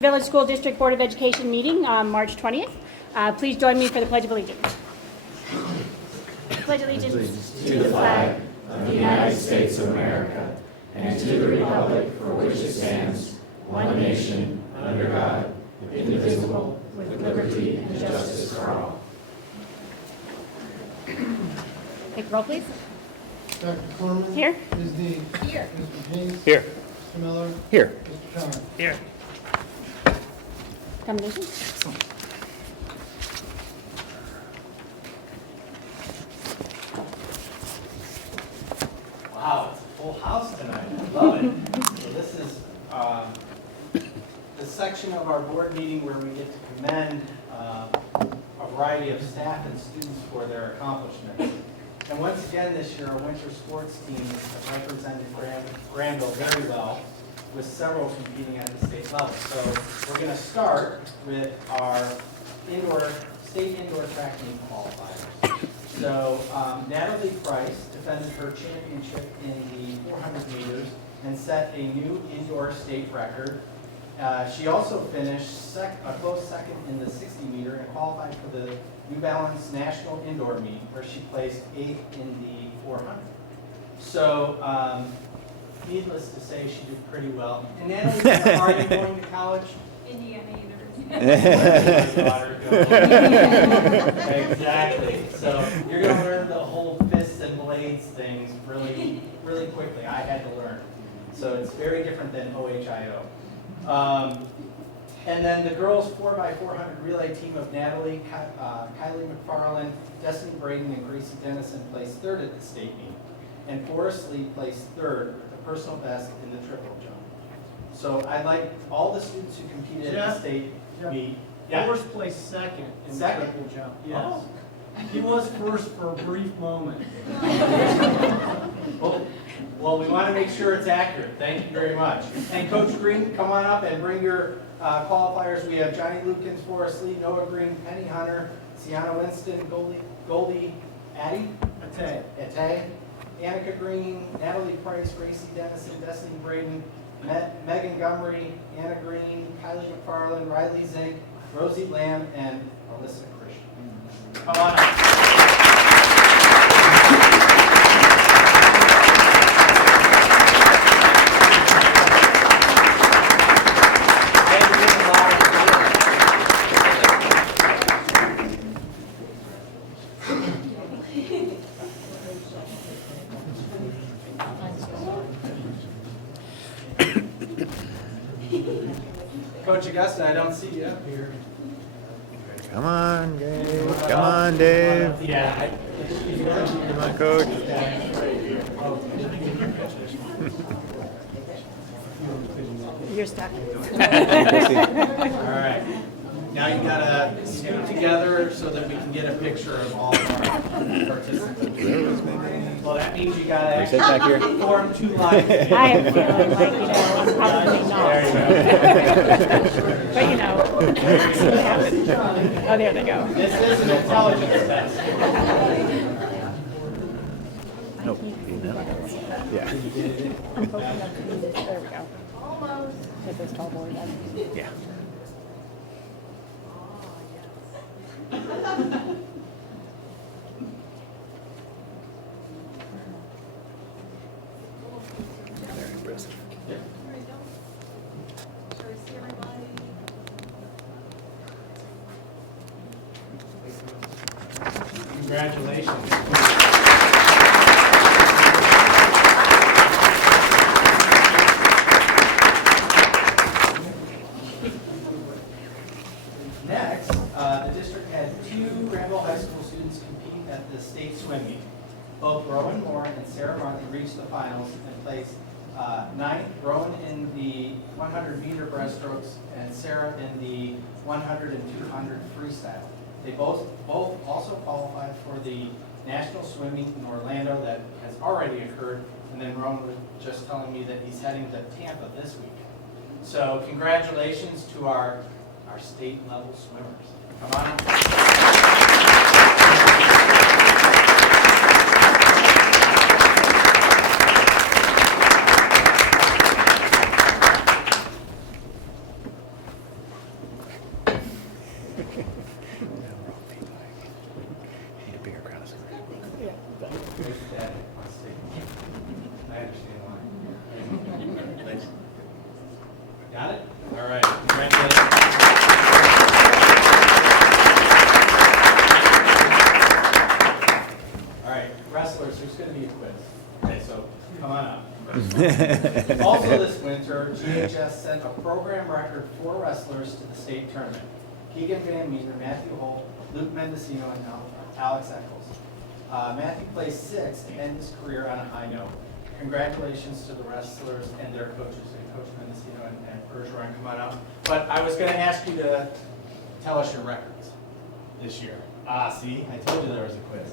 Village School District Board of Education meeting on March 20th. Please join me for the Pledge of Allegiance. Pledge allegiance to the flag of the United States of America and to the republic for which it stands, one nation, under God, indivisible, with liberty and justice for all. Take the roll, please. Dr. Corman? Here. Ms. Dean? Here. Mr. Hayes? Here. Mr. Miller? Here. Mr. Chong? Here. Combination. Wow, it's a full house tonight. I love it. So this is the section of our board meeting where we get to commend a variety of staff and students for their accomplishments. And once again this year, our winter sports teams have represented Granville very well, with several competing at the state level. So we're going to start with our state indoor track meet qualifiers. So Natalie Price defended her championship in the 400 meters and set a new indoor state record. She also finished a close second in the 60 meter and qualified for the New Balance National Indoor Meet, where she placed 8th in the 400. So needless to say, she did pretty well. And Natalie, where are you going to college? Indiana University. Exactly. So you're going to learn the whole fists and blades things really, really quickly. I had to learn. So it's very different than OHIO. And then the girls 4x400 relay team of Natalie, Kylie McFarland, Destiny Braden, and Gracie Dennison placed 3rd at the state meet. And Forrest Lee placed 3rd, with the personal best in the triple jump. So I'd like all the students who competed at the state meet. Yeah. Forrest placed second in Second? the triple jump. Yes. Oh. He was first for a brief moment. Well, we want to make sure it's accurate. Thank you very much. And Coach Green, come on up and bring your qualifiers. We have Johnny Lukens, Forrest Lee, Noah Green, Penny Hunter, Sienna Winston, Goldie Addy, Ate, Annika Green, Natalie Price, Gracie Dennison, Destiny Braden, Megan Gumry, Anna Green, Kylie McFarland, Riley Zink, Rosie Lamb, and Alyssa Christian. Come on up. Coach Augusta, I don't see you up here. Come on, Dave. Come on, Dave. Yeah. Come on, Coach. You're stuck. All right. Now you gotta scoot together so that we can get a picture of all of our participants. Well, that means you gotta Sit back here. form 2 lines. I am feeling like, I'm probably not. But see what happens. Oh, there they go. This is an intelligence test. Nope. Yeah. I'm hoping up to this. There we go. Almost. Hit this tall board up. Yeah. Very impressive. Here we go. Shall we see everybody? Congratulations. Next, the district had 2 Granville High School students compete at the state swim meet. Both Rowan Moore and Sarah Martin reached the finals and placed 9th, Rowan in the 100-meter breaststrokes and Sarah in the 100 and 200 freestyle. They both also qualified for the National Swim Meet in Orlando that has already occurred, and then Rowan was just telling me that he's heading to Tampa this week. So congratulations to our state level swimmers. Come on up. right, congratulations. All right, wrestlers, there's going to be a quiz. Okay, so come on up. Also this winter, GHS sent a program record 4 wrestlers to the state tournament. Keegan Van Meter, Matthew Holt, Luke Mendocino, and Alex Eccles. Matthew placed 6th to end his career on a high note. Congratulations to the wrestlers and their coaches, Coach Mendocino and Bergeron, come on up. But I was going to ask you to tell us your records this year. See, I told you there was a quiz.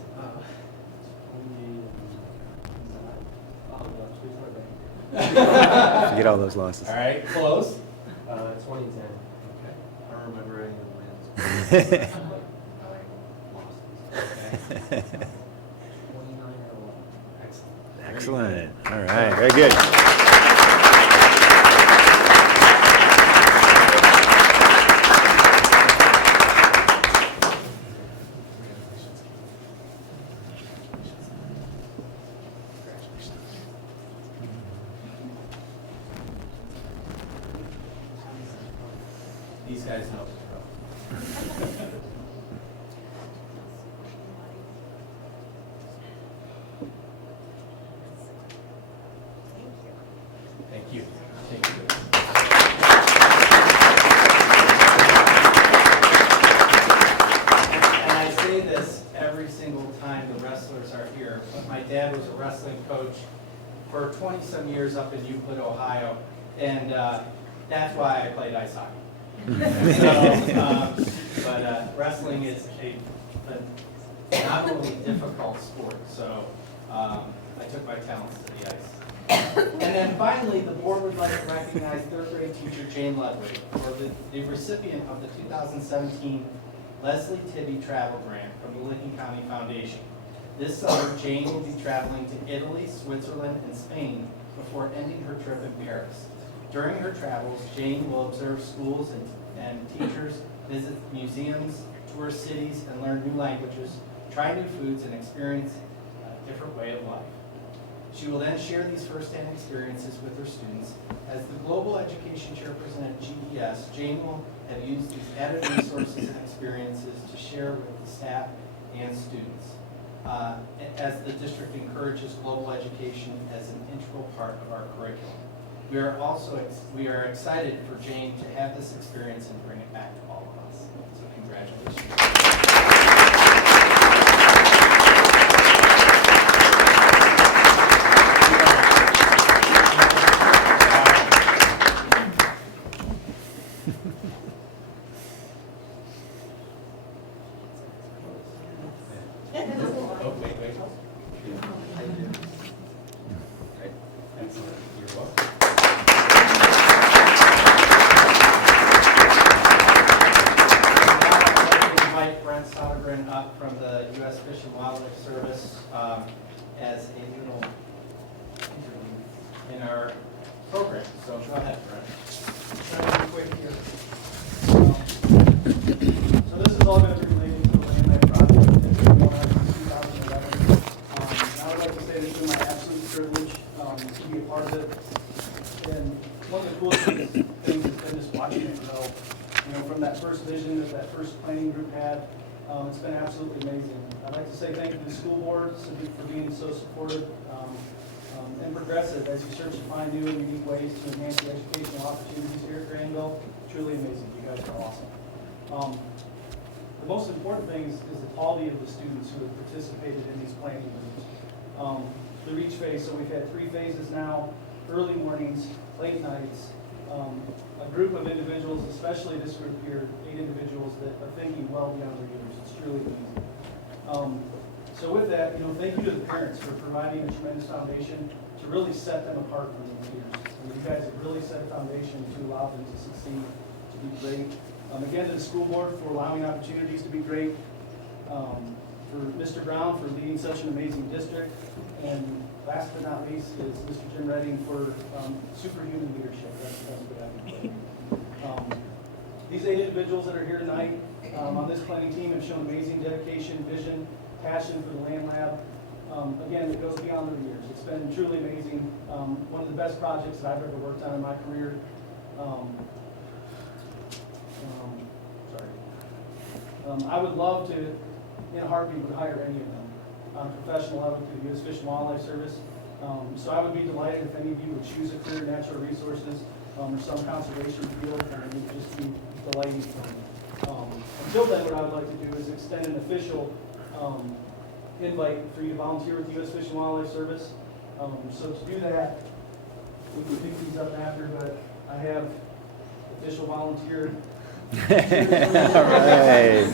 Forget all those losses. All right, close. 2010. Okay. I don't remember any of the wins. Okay. 29 or what? Excellent. Excellent. All right. Very good. These guys know. Thank you. Thank you. And I say this every single time the wrestlers are here, but my dad was a wrestling coach for 20-some years up in Euclid, Ohio, and that's why I played ice hockey. But wrestling is a phenomenally difficult sport, so I took my talents to the ice. And then finally, the board would like to recognize 3rd grade teacher Jane Ludwig for the recipient of the 2017 Leslie Tibi Travel Grant from the Licking County Foundation. This summer, Jane will be traveling to Italy, Switzerland, and Spain before ending her trip in Paris. During her travels, Jane will observe schools and teachers, visit museums, tour cities, and learn new languages, try new foods, and experience a different way of life. She will then share these firsthand experiences with her students. As the Global Education Chairperson at GES, Jane will have used these added resources and experiences to share with the staff and students. As the district encourages global education as an integral part of our curriculum. We are excited for Jane to have this experience and bring it back to all of us. So congratulations. Oh, wait. Excellent. You're welcome. Up from the U.S. Fish and Wildlife Service as a little interview in our program. So go ahead, Brent. Quick here. So this is all going to be related to the Lan Lab project that we won in 2011. I would like to say this is my absolute privilege to be a part of it. And one of the coolest things has been just watching it grow. You know, from that first vision that first planning group had. It's been absolutely amazing. I'd like to say thank you to the school board for being so supportive and progressive as you search to find new and unique ways to enhance the educational opportunities here at Granville. Truly amazing. You guys are awesome. The most important thing is the quality of the students who have participated in these planning groups. The reach phase, so we've had 3 phases now, early mornings, late nights, a group of individuals, especially this group here, 8 individuals that are thinking well beyond their years. It's truly amazing. So with that, thank you to the parents for providing a tremendous foundation to really set them apart from their peers. You guys have really set a foundation to allow them to succeed, to be great. Again, to the school board for allowing opportunities to be great. For Mr. Brown for leading such an amazing district. And last but not least is Mr. Jim Redding for superhuman leadership. That's what I think. These 8 individuals that are here tonight on this planning team have shown amazing dedication, vision, passion for the Lan Lab. Again, it goes beyond their years. It's been truly amazing. One of the best projects that I've ever worked on in my career. I would love to, in a heartbeat, would hire any of them on a professional level through the U.S. Fish and Wildlife Service. So I would be delighted if any of you would choose a career in natural resources or some conservation field, and it would just be delighting for me. Until then, what I would like to do is extend an official invite for you to volunteer with the U.S. Fish and Wildlife Service. So to do that, we can pick these up after, but I have official volunteer. All right.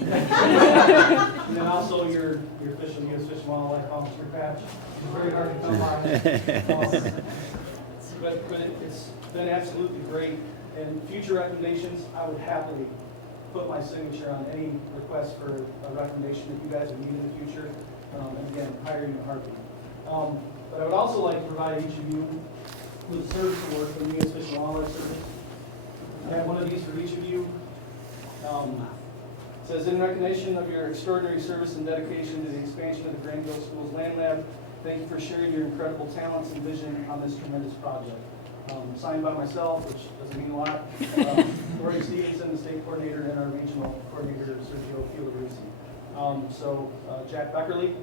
And then also your official U.S. Fish and Wildlife volunteer patch. It's very hard to come by. But it's been absolutely great. And future recommendations, I would happily put my signature on any request for a recommendation that you guys would need in the future. And again, hire you in a heartbeat. But I would also like to provide each of you with a service award from the U.S. Fish and Wildlife Service. I have one of these for each of you. It says, in recognition of your extraordinary service and dedication to the expansion of the Granville School's Lan Lab, thank you for sharing your incredible talents and vision on this tremendous project. Signed by myself, which doesn't mean a lot, Lori Stevenson, the state coordinator, and our regional coordinator, Sergio Filarusi. So Jack Beckerly.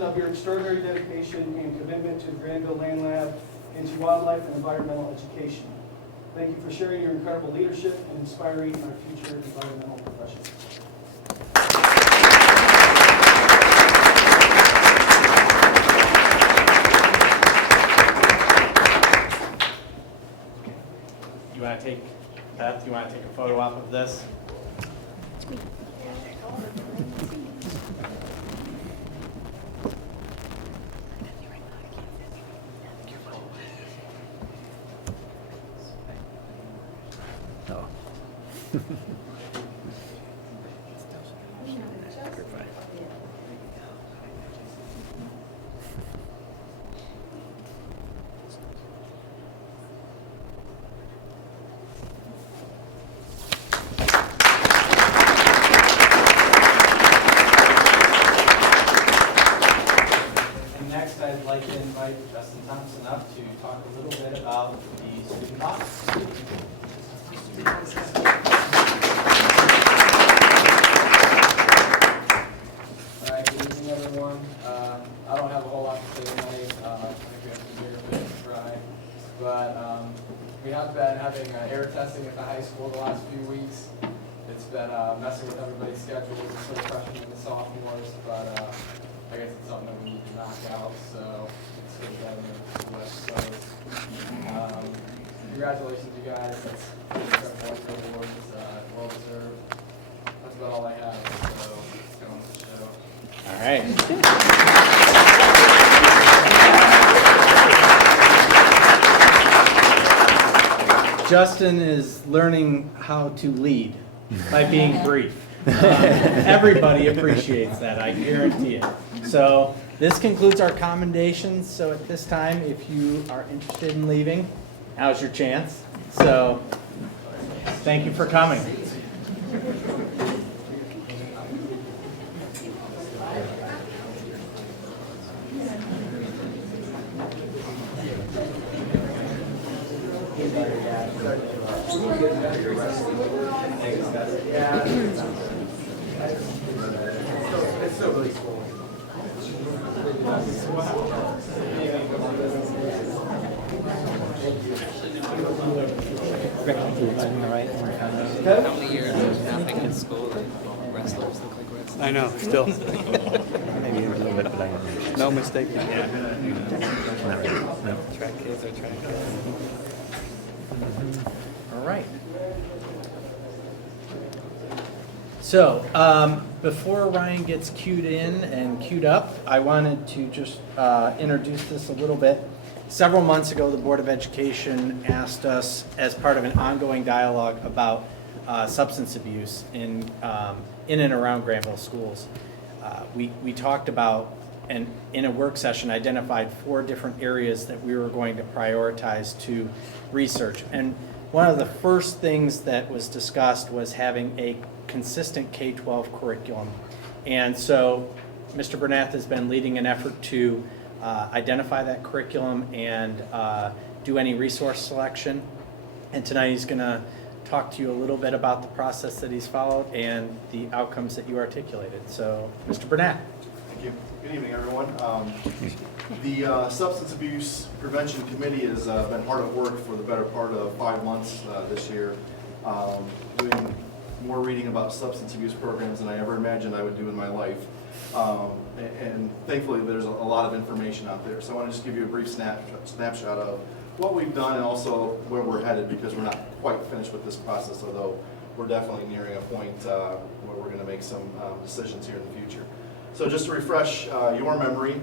Of your extraordinary dedication and commitment to the Granville Lan Lab and to wildlife and environmental education. Thank you for sharing your incredible leadership and inspiring our future environmental professionals. You want to take, Beth, you want to take a photo op of this? I'd like to invite Justin Thompson up to talk a little bit about the student body. All right, good evening, everyone. I don't have a whole lot to say tonight. I think we have some beer to try. But we have been having air testing at the high school the last few weeks. It's been messing with everybody's schedules, for the freshmen and the sophomores, but I guess it's something that we need to knock out, so it's good that the West Coast. Congratulations, you guys. That's incredible awards, well deserved. That's about all I have, so let's go on with the show. All right. Justin is learning how to lead by being brief. Everybody appreciates that, I guarantee it. So this concludes our commendations. So at this time, if you are interested in leaving, now's your chance. So thank you for coming. Yeah. How many years of napping in school and wrestlers look like wrestlers? I know, still. Maybe a little bit, but I don't know. No mistake. Yeah. Not really. No. Track kids are track kids. All right. So, before Ryan gets queued in and queued up, I wanted to just introduce this a little bit. Several months ago, the Board of Education asked us, as part of an ongoing dialogue about substance abuse in and around Granville schools. We talked about, and in a work session, identified 4 different areas that we were going to prioritize to research. And one of the first things that was discussed was having a consistent K12 curriculum. And so Mr. Bernath has been leading an effort to identify that curriculum and do any resource selection. And tonight he's going to talk to you a little bit about the process that he's followed and the outcomes that you articulated. So, Mr. Bernath. Thank you. Good evening, everyone. The Substance Abuse Prevention Committee has been hard at work for the better part of 5 months this year, doing more reading about substance abuse programs than I ever imagined I would do in my life. And thankfully, there's a lot of information out there. So I want to just give you a brief snapshot of what we've done and also where we're headed, because we're not quite finished with this process, although we're definitely nearing a point where we're going to make some decisions here in the future. So just to refresh your memory,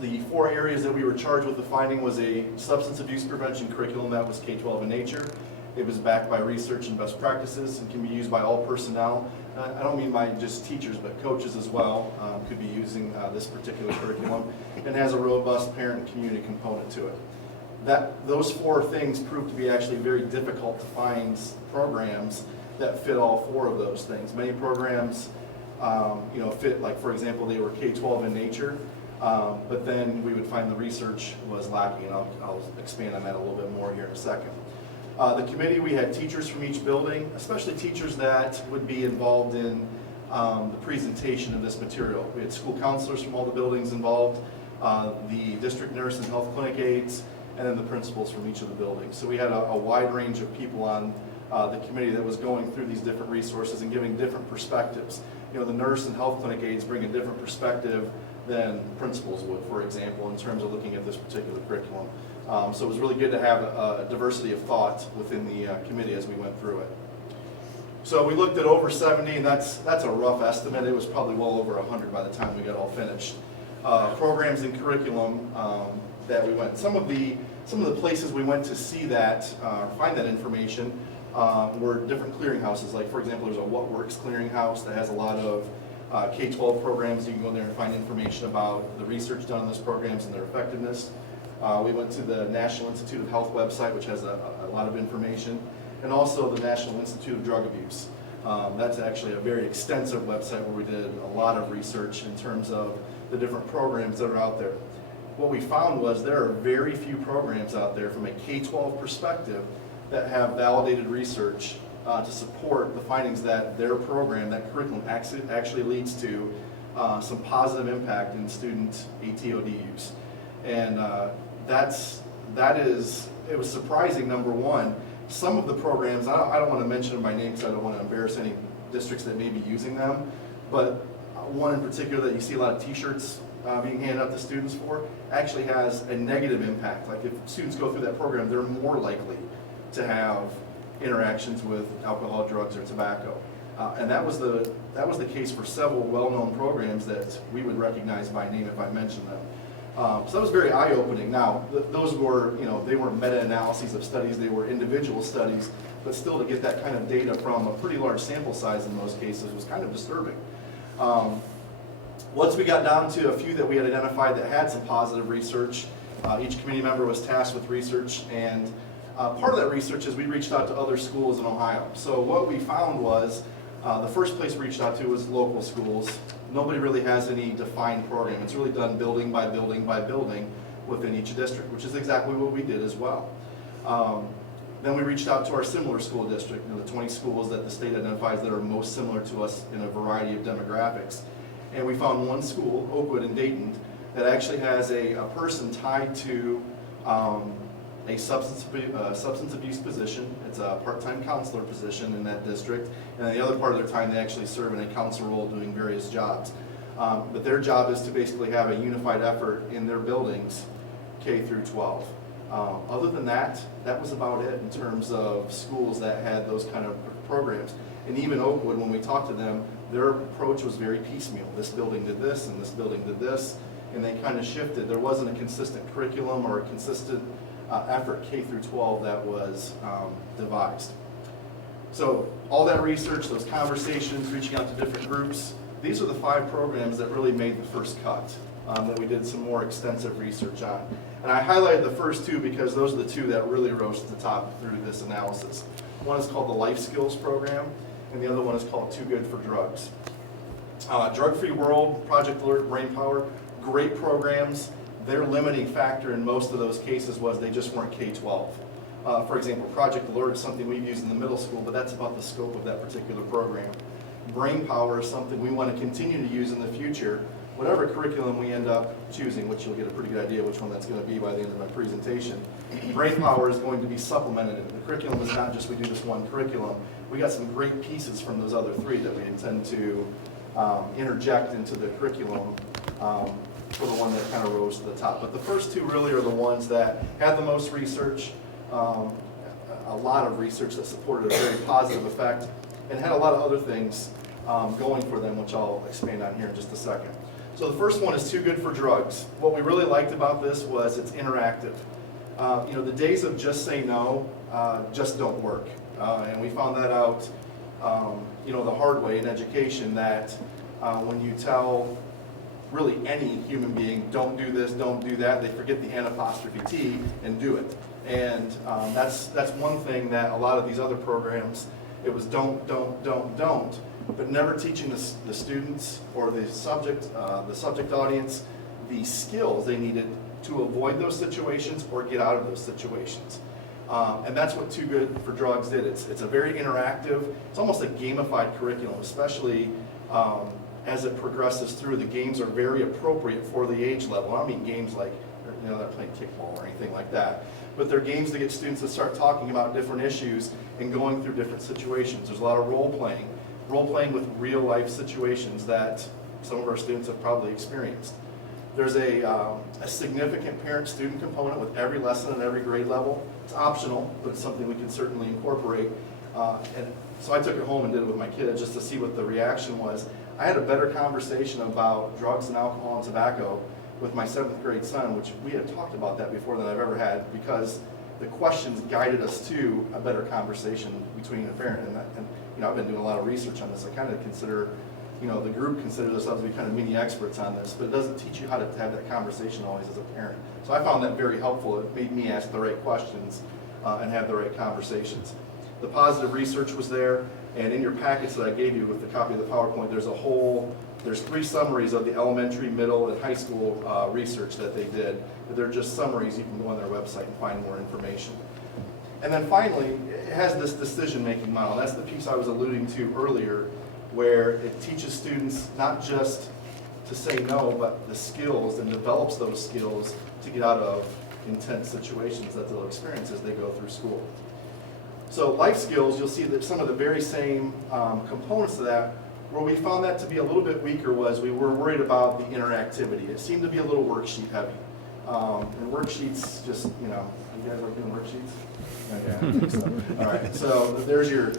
the 4 areas that we were charged with the finding was a substance abuse prevention curriculum that was K12 in nature. It was backed by research and best practices and can be used by all personnel. I don't mean by just teachers, but coaches as well could be using this particular curriculum, and has a robust parent and community component to it. Those 4 things proved to be actually very difficult to find programs that fit all 4 of those things. Many programs fit, like for example, they were K12 in nature, but then we would find the research was lacking, and I'll expand on that a little bit more here in a second. The committee, we had teachers from each building, especially teachers that would be involved in the presentation of this material. We had school counselors from all the buildings involved, the district nurse and health clinic aides, and then the principals from each of the buildings. So we had a wide range of people on the committee that was going through these different resources and giving different perspectives. You know, the nurse and health clinic aides bring a different perspective than principals would, for example, in terms of looking at this particular curriculum. So it was really good to have a diversity of thought within the committee as we went through it. So we looked at over 70, and that's a rough estimate. It was probably well over 100 by the time we got all finished. Programs and curriculum that we went. Some of the places we went to see that, find that information, were different clearinghouses. Like for example, there's a What Works clearinghouse that has a lot of K-12 programs. You can go there and find information about the research done on those programs and their effectiveness. We went to the National Institute of Health website, which has a lot of information, and also the National Institute of Drug Abuse. That's actually a very extensive website where we did a lot of research in terms of the different programs that are out there. What we found was there are very few programs out there from a K-12 perspective that have validated research to support the findings that their program, that curriculum actually leads to some positive impact in student ATOD use. And it was surprising, number one. Some of the programs, I don't want to mention them by name because I don't want to embarrass any districts that may be using them, but one in particular that you see a lot of t-shirts being handed out to students for actually has a negative impact. Like if students go through that program, they're more likely to have interactions with alcohol, drugs, or tobacco. And that was the case for several well-known programs that we would recognize by name if I mentioned them. So that was very eye-opening. Now, those were, they weren't meta-analyses of studies, they were individual studies, but still to get that kind of data from a pretty large sample size in most cases was kind of disturbing. Once we got down to a few that we had identified that had some positive research, each committee member was tasked with research, and part of that research is we reached out to other schools in Ohio. So what we found was, the first place we reached out to was local schools. Nobody really has any defined program. It's really done building by building by building within each district, which is exactly what we did as well. Then we reached out to our similar school district, the 20 schools that the state identifies that are most similar to us in a variety of demographics. And we found one school, Oakwood in Dayton, that actually has a person tied to a substance abuse position. It's a part-time counselor position in that district, and then the other part of their time they actually serve in a council role doing various jobs. But their job is to basically have a unified effort in their buildings, K through 12. Other than that, that was about it in terms of schools that had those kind of programs. And even Oakwood, when we talked to them, their approach was very piecemeal. This building did this, and this building did this, and they kind of shifted. There wasn't a consistent curriculum or a consistent effort K through 12 that was devised. So all that research, those conversations, reaching out to different groups, these are the 5 programs that really made the first cut that we did some more extensive research on. And I highlighted the first 2 because those are the 2 that really rose to the top through this analysis. One is called the Life Skills Program, and the other one is called Too Good for Drugs. Drug-Free World, Project Alert, Brainpower, great programs. Their limiting factor in most of those cases was they just weren't K-12. For example, Project Alert is something we've used in the middle school, but that's about the scope of that particular program. Brainpower is something we want to continue to use in the future, whatever curriculum we end up choosing, which you'll get a pretty good idea which one that's going to be by the end of my presentation. Brainpower is going to be supplemented. The curriculum is not just we do this one curriculum. We got some great pieces from those other 3 that we intend to interject into the curriculum for the one that kind of rose to the top. But the first 2 really are the ones that had the most research, a lot of research that supported a very positive effect, and had a lot of other things going for them, which I'll expand on here in just a second. So the first one is Too Good for Drugs. What we really liked about this was it's interactive. The days of just say no just don't work. And we found that out the hard way in education, that when you tell really any human being, don't do this, don't do that, they forget the N''T and do it. And that's one thing that a lot of these other programs, it was don't, but never teaching the students or the subject audience the skills they needed to avoid those situations or get out of those situations. And that's what Too Good for Drugs did. It's a very interactive, it's almost a gamified curriculum, especially as it progresses through. The games are very appropriate for the age level. I don't mean games like, they're playing kickball or anything like that, but they're games to get students to start talking about different issues and going through different situations. There's a lot of role playing with real life situations that some of our students have probably experienced. There's a significant parent-student component with every lesson and every grade level. It's optional, but it's something we can certainly incorporate. And so I took it home and did it with my kids just to see what the reaction was. I had a better conversation about drugs and alcohol and tobacco with my 7th grade son, which we had talked about that before than I've ever had, because the questions guided us to a better conversation between a parent and I've been doing a lot of research on this. I kind of consider, the group considers themselves to be kind of mini experts on this, but it doesn't teach you how to have that conversation always as a parent. So I found that very helpful. It made me ask the right questions and have the right conversations. The positive research was there, and in your packets that I gave you with the copy of the PowerPoint, there's 3 summaries of the elementary, middle, and high school research that they did. They're just summaries. You can go on their website and find more information. And then finally, it has this decision-making model. That's the piece I was alluding to earlier, where it teaches students not just to say no, but the skills, and develops those skills to get out of intense situations that they'll experience as they go through school. So life skills, you'll see that some of the very same components of that. Where we found that to be a little bit weaker was we were worried about the interactivity. It seemed to be a little worksheet heavy. And worksheets just, you guys like doing worksheets? Yeah, I think so. All right, so there's your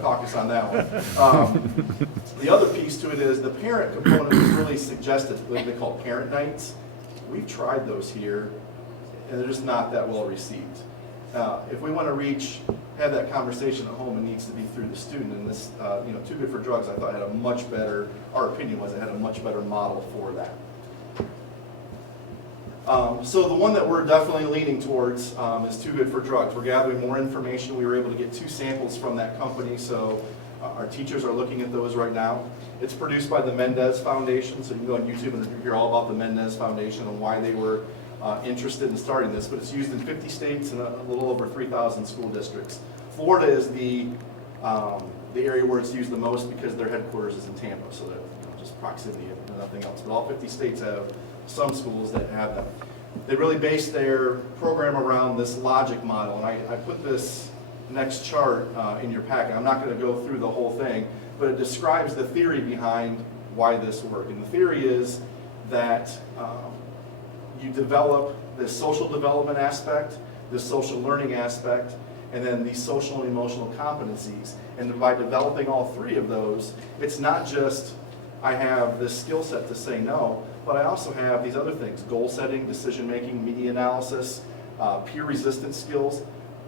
caucus on that one. The other piece to it is the parent component was really suggested, what they call parent nights. We've tried those here, and they're just not that well received. If we want to have that conversation at home, it needs to be through the student. And this, Too Good for Drugs, I thought had a much better, our opinion was it had a much better model for that. So the one that we're definitely leaning towards is Too Good for Drugs. We're gathering more information. We were able to get 2 samples from that company, so our teachers are looking at those right now. It's produced by the Mendez Foundation, so you can go on YouTube and hear all about the Mendez Foundation and why they were interested in starting this, but it's used in 50 states and a little over 3,000 school districts. Florida is the area where it's used the most because their headquarters is in Tampa, so that just proximity and nothing else. But all 50 states have some schools that have them. They really base their program around this logic model, and I put this next chart in your packet. I'm not going to go through the whole thing, but it describes the theory behind why this works. And the theory is that you develop this social development aspect, this social learning aspect, and then these social and emotional competencies. And by developing all three of those, it's not just I have this skill set to say no, but I also have these other things: goal setting, decision making, media analysis, peer resistance skills.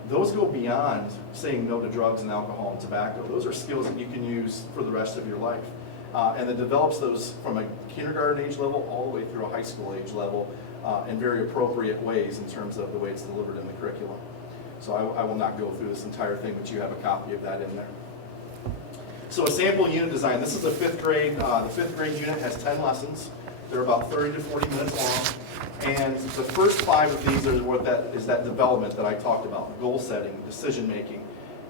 Those go beyond saying no to drugs and alcohol and tobacco. Those are skills that you can use for the rest of your life. And it develops those from a kindergarten age level all the way through a high school age level in very appropriate ways in terms of the way it's delivered in the curriculum. So I will not go through this entire thing, but you have a copy of that in there. So a sample unit design. This is a fifth grade. The fifth grade unit has 10 lessons. They're about 30 to 40 minutes long. And the first 5 of these is that development that I talked about: goal setting, decision making.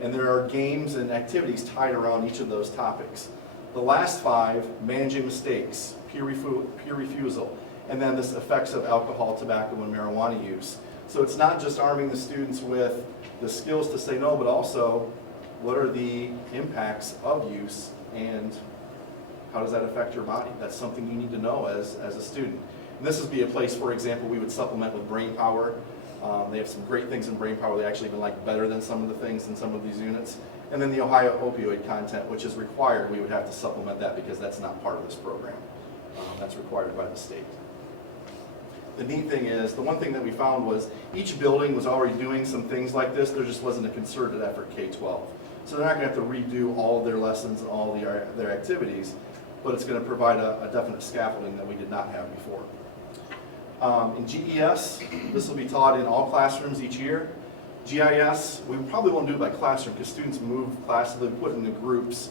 And there are games and activities tied around each of those topics. The last 5, managing mistakes, peer refusal, and then this effects of alcohol, tobacco, and marijuana use. So it's not just arming the students with the skills to say no, but also what are the impacts of use and how does that affect your body? That's something you need to know as a student. And this would be a place, for example, we would supplement with brain power. They have some great things in brain power. They actually even like better than some of the things in some of these units. And then the Ohio opioid content, which is required. We would have to supplement that because that's not part of this program. That's required by the state. The neat thing is, the one thing that we found was each building was already doing some things like this. There just wasn't a concerted effort K12. So they're not going to have to redo all of their lessons and all their activities, but it's going to provide a definite scaffolding that we did not have before. In GES, this will be taught in all classrooms each year. GIS, we probably won't do it by classroom because students move classes, they're put into groups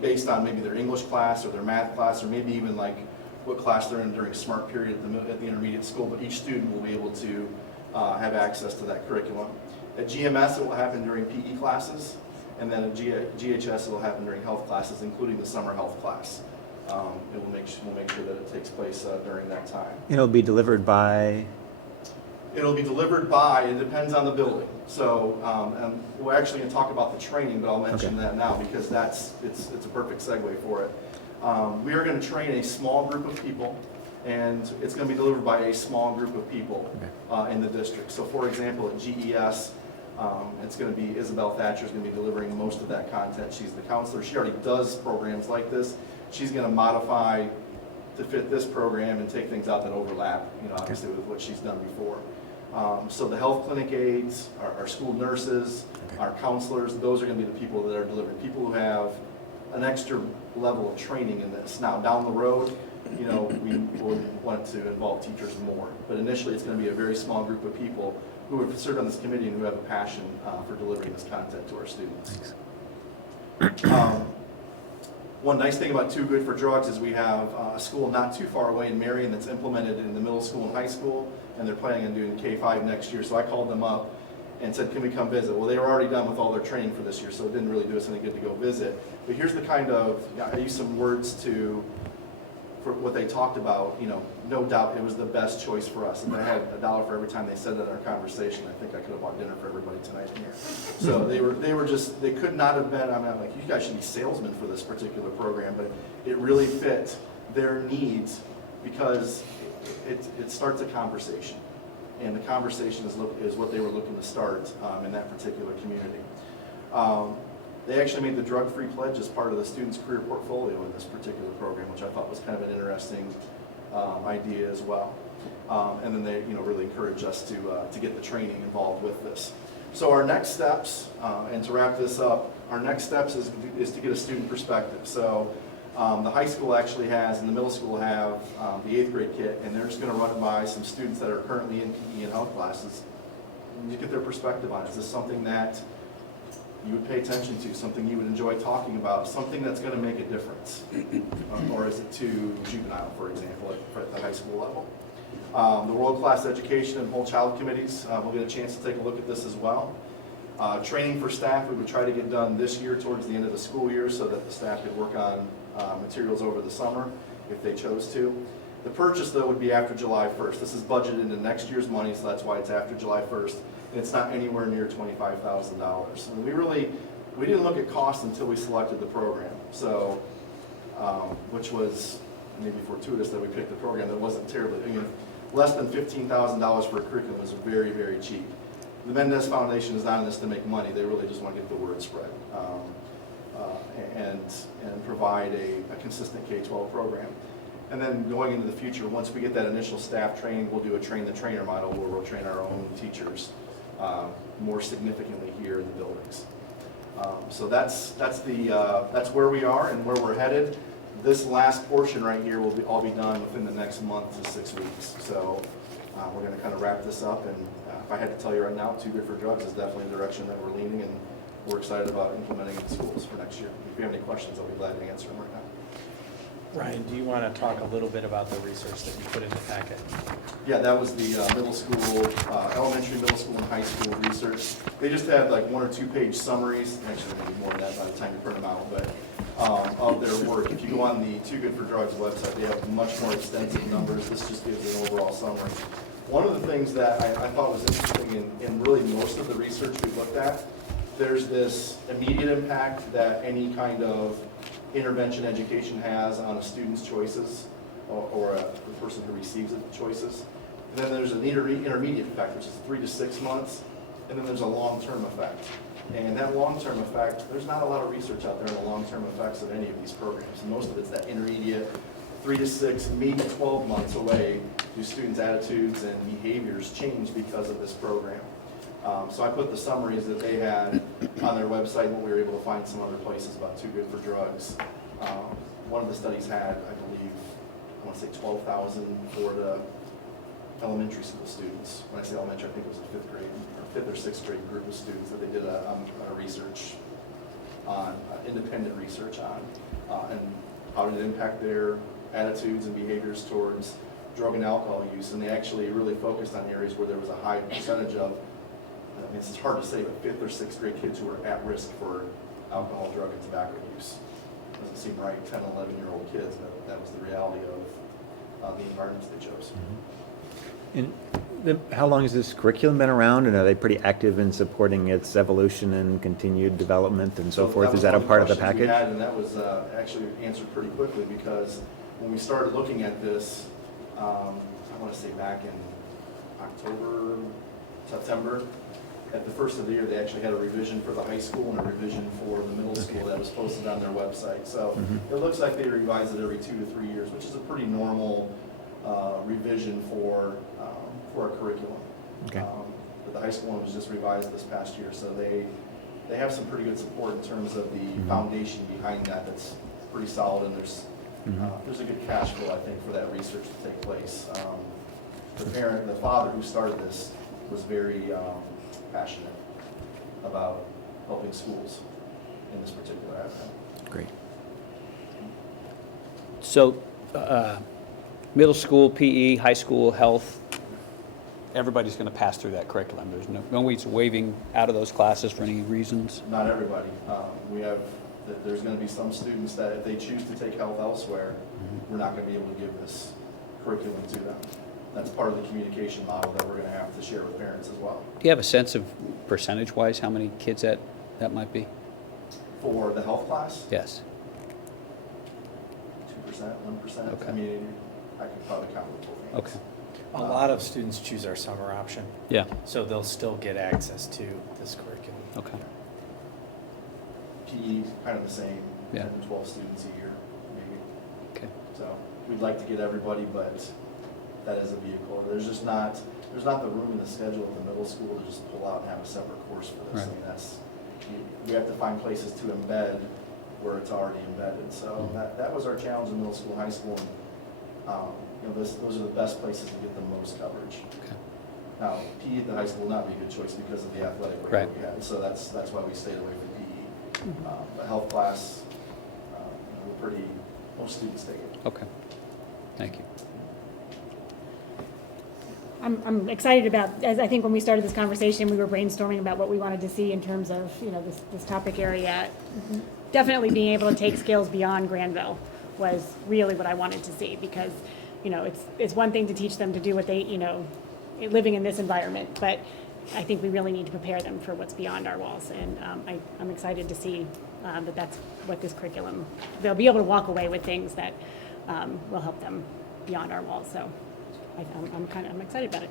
based on maybe their English class or their math class, or maybe even like what class they're in during a SMART period at the intermediate school, but each student will be able to have access to that curriculum. At GMS, it will happen during PE classes, and then at GHS, it will happen during health classes, including the summer health class. We'll make sure that it takes place during that time. It'll be delivered by? It'll be delivered by, it depends on the building. So, and we're actually going to talk about the training, but I'll mention that now because it's a perfect segue for it. We are going to train a small group of people, and it's going to be delivered by a small group of people in the district. So, for example, at GES, it's going to be Isabel Thatcher is going to be delivering most of that content. She's the counselor. She already does programs like this. She's going to modify to fit this program and take things out that overlap, obviously with what she's done before. So the health clinic aides, our school nurses, our counselors, those are going to be the people that are delivering. People who have an extra level of training in this. Now, down the road, we will want to involve teachers more. But initially, it's going to be a very small group of people who have served on this committee and who have a passion for delivering this content to our students. One nice thing about Too Good for Drugs is we have a school not too far away in Marion that's implemented in the middle school and high school, and they're planning on doing K5 next year. So I called them up and said, can we come visit? Well, they were already done with all their training for this year, so it didn't really do us any good to go visit. But here's the kind of, I used some words for what they talked about. No doubt it was the best choice for us. And I had $1 for every time they said that in our conversation. I think I could have bought dinner for everybody tonight in here. So they could not have been, I'm like, you guys should be salesmen for this particular program, but it really fit their needs because it starts a conversation. And the conversation is what they were looking to start in that particular community. They actually made the drug-free pledge as part of the student's career portfolio in this particular program, which I thought was kind of an interesting idea as well. And then they really encouraged us to get the training involved with this. So our next steps, and to wrap this up, our next steps is to get a student perspective. So the high school actually has, and the middle school have, the 8th grade kit, and they're just going to run it by some students that are currently in PE and health classes and you get their perspective on it. Is this something that you would pay attention to, something you would enjoy talking about, something that's going to make a difference? Or is it too juvenile, for example, at the high school level? The world-class education and whole child committees, we'll get a chance to take a look at this as well. Training for staff, we would try to get done this year towards the end of the school year so that the staff could work on materials over the summer if they chose to. The purchase, though, would be after July 1st. This is budgeted into next year's money, so that's why it's after July 1st. And it's not anywhere near $25,000. And we didn't look at cost until we selected the program. So, which was maybe fortuitous that we picked the program that wasn't terribly, less than $15,000 for a curriculum is very, very cheap. The Mendez Foundation is not in this to make money. They really just want to get the word spread and provide a consistent K-12 program. And then going into the future, once we get that initial staff training, we'll do a train-the-trainer model where we'll train our own teachers more significantly here in the buildings. So that's where we are and where we're headed. This last portion right here will all be done within the next month to 6 weeks. So we're going to kind of wrap this up. And if I had to tell you right now, Too Good for Drugs is definitely the direction that we're leaning, and we're excited about implementing it in schools for next year. If you have any questions, I'll be glad to answer them right now. Ryan, do you want to talk a little bit about the research that you put in the packet? Yeah, that was the middle school, elementary, middle school, and high school research. They just had like 1 or 2 page summaries, actually maybe more than that by the time you print them out, but of their work. If you go on the Too Good for Drugs website, they have much more extensive numbers. This just gives an overall summary. One of the things that I thought was interesting in really most of the research we looked at, there's this immediate impact that any kind of intervention education has on a student's choices or the person who receives it choices. And then there's an intermediate effect, which is 3 to 6 months, and then there's a long-term effect. And that long-term effect, there's not a lot of research out there on the long-term effects of any of these programs. And most of it's that intermediate 3 to 6, maybe 12 months away, do students' attitudes and behaviors change because of this program. So I put the summaries that they had on their website, and we were able to find some other places about Too Good for Drugs. One of the studies had, I believe, I want to say 12,000 Florida elementary school students. When I say elementary, I think it was a 5th grade or 5th or 6th grade group of students that they did a research on, independent research on, and how did it impact their attitudes and behaviors towards drug and alcohol use. And they actually really focused on areas where there was a high percentage of, I mean, it's hard to say, but 5th or 6th grade kids who are at risk for alcohol, drug, and tobacco use. Doesn't seem right, 10, 11-year-old kids, but that was the reality of the environments they chose. And how long has this curriculum been around, and are they pretty active in supporting its evolution and continued development and so forth? Is that a part of the package? And that was actually answered pretty quickly, because when we started looking at this, I want to say back in October, September, at the first of the year, they actually had a revision for the high school and a revision for the middle school that was posted on their website. So it looks like they revise it every 2 to 3 years, which is a pretty normal revision for a curriculum. Okay. But the high school one was just revised this past year, so they have some pretty good support in terms of the foundation behind that. That's pretty solid, and there's a good cash flow, I think, for that research to take place. The father who started this was very passionate about helping schools in this particular aspect. Great. So, middle school PE, high school health, everybody's going to pass through that curriculum. There's no ways of waiving out of those classes for any reasons. Not everybody. There's going to be some students that if they choose to take health elsewhere, we're not going to be able to give this curriculum to them. That's part of the communication model that we're going to have to share with parents as well. Do you have a sense of percentage-wise how many kids that might be? For the health class? Yes. 2%, 1%. Okay. I mean, I could probably count with both hands. Okay. A lot of students choose our summer option. Yeah. So they'll still get access to this curriculum. Okay. PE, kind of the same, Yeah. 10 to 12 students a year, maybe. Okay. So we'd like to get everybody, but that is a vehicle. There's not the room in the schedule at the middle school to just pull out and have a separate course for this. Right. I mean, we have to find places to embed where it's already embedded. So that was our challenge in middle school, high school. And, those are the best places to get the most coverage. Okay. Now, PE at the high school will not be a good choice because of the athletic Right. we had. So that's why we stayed away from PE. But health class, most students take it. Okay. Thank you. I'm excited about, as I think when we started this conversation, we were brainstorming about what we wanted to see in terms of, this topic area. Definitely being able to take skills beyond Granville was really what I wanted to see, because, it's one thing to teach them to do what they, living in this environment, but I think we really need to prepare them for what's beyond our walls. And I'm excited to see that that's what this curriculum, they'll be able to walk away with things that will help them beyond our walls. So I'm excited about it.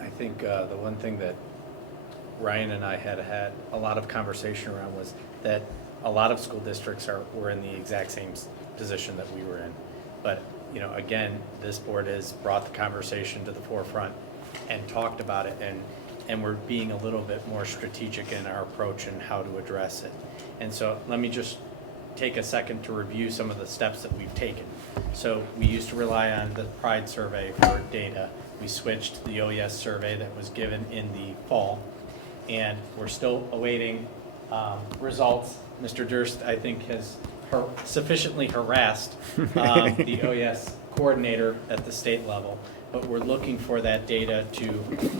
I think the one thing that Ryan and I had a lot of conversation around was that a lot of school districts were in the exact same position that we were in. But, again, this board has brought the conversation to the forefront and talked about it, and we're being a little bit more strategic in our approach and how to address it. And so let me just take a second to review some of the steps that we've taken. So we used to rely on the Pride survey for data. We switched to the OES survey that was given in the fall, and we're still awaiting results. Mr. Durst, I think, has sufficiently harassed the OES coordinator at the state level, but we're looking for that data to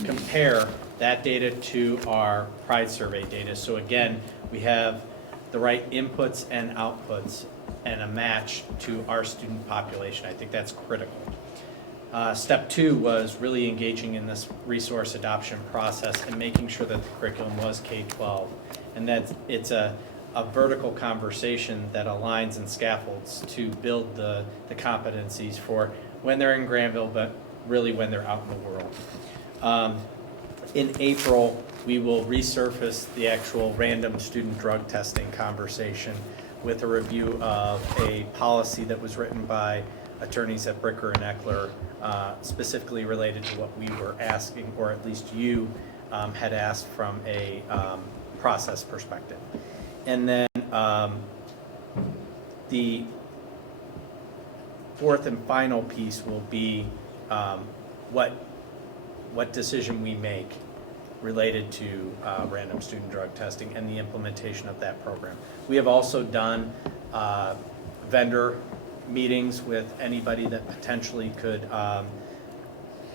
compare that data to our Pride survey data. So again, we have the right inputs and outputs and a match to our student population. I think that's critical. Step 2 was really engaging in this resource adoption process and making sure that the curriculum was K12, and that it's a vertical conversation that aligns and scaffolds to build the competencies for when they're in Granville, but really when they're out in the world. In April, we will resurface the actual random student drug testing conversation with a review of a policy that was written by attorneys at Bricker and Eckler, specifically related to what we were asking, or at least you had asked from a process perspective. And then the fourth and final piece will be what decision we make related to random student drug testing and the implementation of that program. We have also done vendor meetings with anybody that potentially could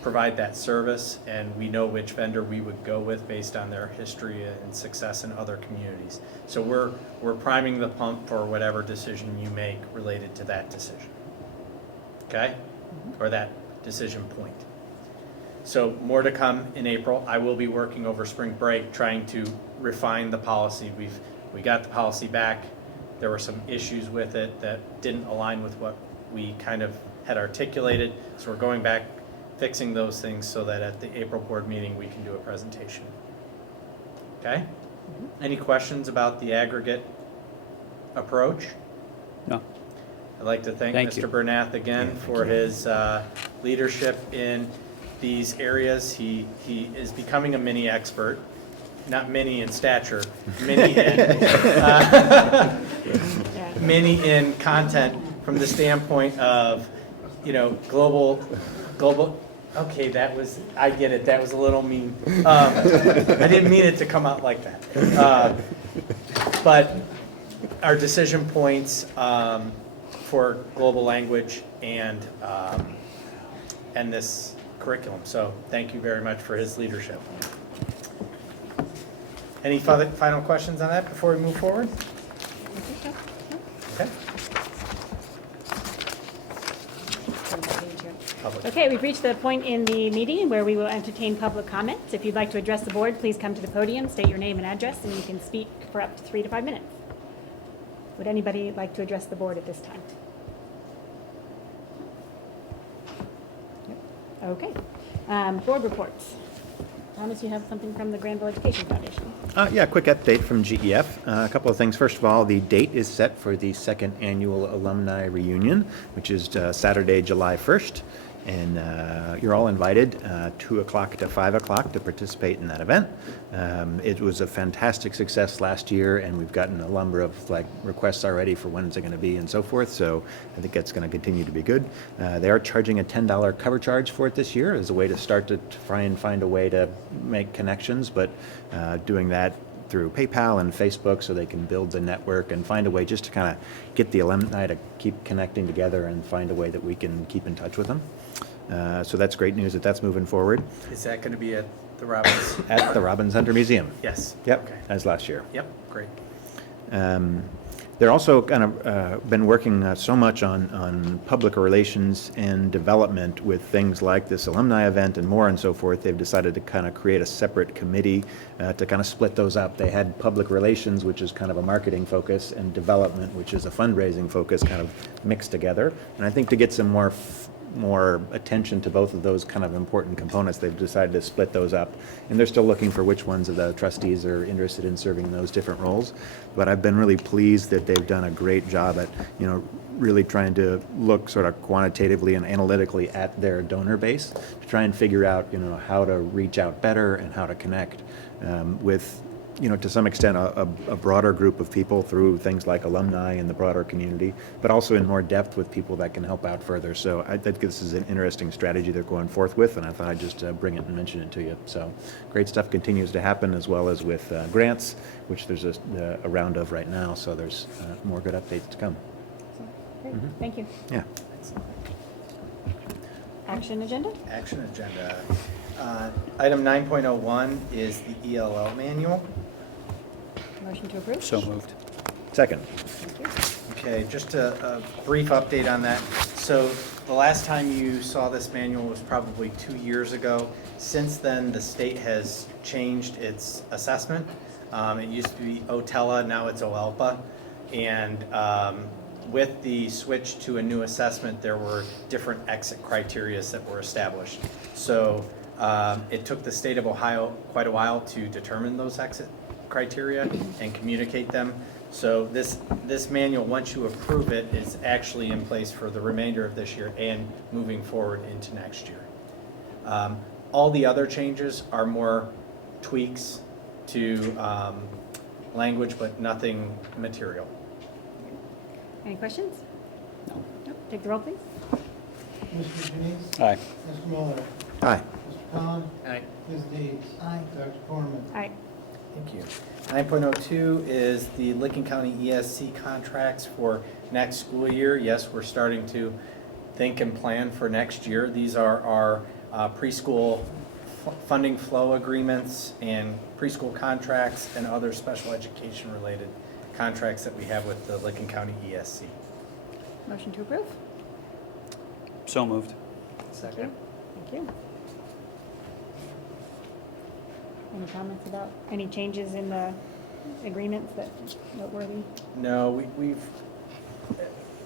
provide that service, and we know which vendor we would go with based on their history and success in other communities. So we're priming the pump for whatever decision you make related to that decision, okay? Or that decision point. So more to come in April. I will be working over spring break trying to refine the policy. We got the policy back. There were some issues with it that didn't align with what we kind of had articulated. So we're going back, fixing those things so that at the April board meeting we can do a presentation. Okay? Any questions about the aggregate approach? No. I'd like to thank Thank you. Mr. Bernath again for his leadership in these areas. He is becoming a mini expert, not mini in stature, mini in mini in content from the standpoint of, global. Okay, I get it. That was a little mean. I didn't mean it to come out like that. But our decision points for global language and this curriculum. So thank you very much for his leadership. Any final questions on that before we move forward? Okay. Okay, we've reached the point in the meeting where we will entertain public comments. If you'd like to address the board, please come to the podium, state your name and address, and you can speak for up to 3 to 5 minutes. Would anybody like to address the board at this time? Okay. Board reports. Thomas, you have something from the Granville Education Foundation. Yeah, quick update from GEF. A couple of things. First of all, the date is set for the second annual alumni reunion, which is Saturday, July 1st. And you're all invited 2 o'clock to 5 o'clock to participate in that event. It was a fantastic success last year, and we've gotten a number of requests already for when it's going to be and so forth. So I think that's going to continue to be good. They are charging a $10 cover charge for it this year as a way to start to try and find a way to make connections, but doing that through PayPal and Facebook so they can build the network and find a way just to kind of get the alumni to keep connecting together and find a way that we can keep in touch with them. So that's great news that that's moving forward Is that going to be at the Robbins? at the Robbins Hunter Museum. Yes. Yep, Okay. as last year. Yep, great. They're also kind of been working so much on public relations and development with things like this alumni event and more and so forth. They've decided to kind of create a separate committee to kind of split those up. They had public relations, which is kind of a marketing focus, and development, which is a fundraising focus, kind of mixed together. And I think to get some more attention to both of those kind of important components, they've decided to split those up. And they're still looking for which ones of the trustees are interested in serving those different roles. But I've been really pleased that they've done a great job at, really trying to look sort of quantitatively and analytically at their donor base to try and figure out, how to reach out better and how to connect with, to some extent, a broader group of people through things like alumni and the broader community, but also in more depth with people that can help out further. So I think this is an interesting strategy they're going forth with, and I thought I'd just bring it and mention it to you. So great stuff continues to happen, as well as with grants, which there's a round of right now. So there's more good updates to come. Great, thank you. Yeah. Action agenda? Action agenda. Item 9.01 is the ELL manual. Motion to approve? So moved. Second. Thank you. Okay, just a brief update on that. So the last time you saw this manual was probably 2 years ago. Since then, the state has changed its assessment. It used to be OTELA, now it's OELPA. And with the switch to a new assessment, there were different exit criteria that were established. So it took the state of Ohio quite a while to determine those exit criteria and communicate them. So this manual, once you approve it, is actually in place for the remainder of this year and moving forward into next year. All the other changes are more tweaks to language, but nothing material. Any questions? No. Take the roll, please. Mr. Janice? Aye. Mr. Miller? Aye. Mr. Khan? Aye. Ms. Deeds? Aye. Dr. Corman? Aye. Thank you. 9.02 is the Licking County ESC contracts for next school year. Yes, we're starting to think and plan for next year. These are our preschool funding flow agreements and preschool contracts and other special education related contracts that we have with the Licking County ESC. Motion to approve? So moved. Second. Thank you. Any comments about any changes in the agreements that noteworthy? No,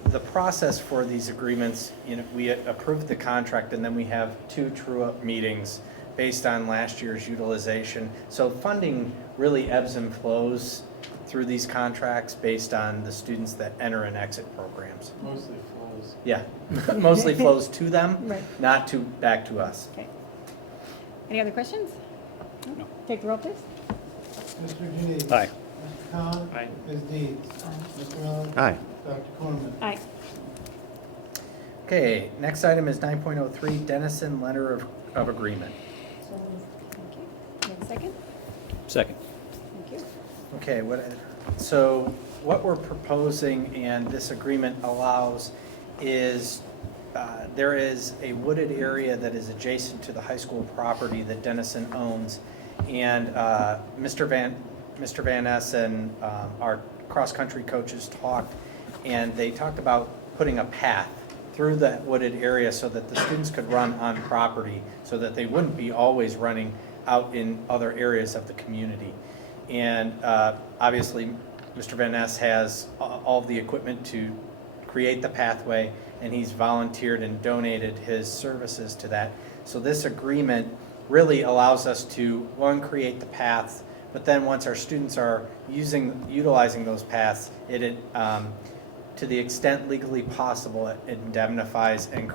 the process for these agreements, we approved the contract and then we have 2 true-up meetings based on last year's utilization. So funding really ebbs and flows through these contracts based on the students that enter and exit programs. Mostly flows. Yeah, mostly flows to them, Right. not back to us. Okay. Any other questions? No. Take the roll, please. Mr. Janice? Aye. Mr. Khan? Aye. Ms. Deeds? Mr. Miller? Aye. Dr. Corman? Aye. Okay, next item is 9.03, Dennison Letter of Agreement. Thank you. You have a second? Second. Thank you. Okay, so what we're proposing and this agreement allows is there is a wooded area that is adjacent to the high school property that Dennison owns. And Mr. Van Ness and our cross-country coaches talked, and they talked about putting a path through that wooded area so that the students could run on property, so that they wouldn't be always running out in other areas of the community. And obviously, Mr. Van Ness has all of the equipment to create the pathway, and he's volunteered and donated his services to that. So this agreement really allows us to, one, create the paths, but then once our students are utilizing those paths, it to the extent legally possible, it indemnifies and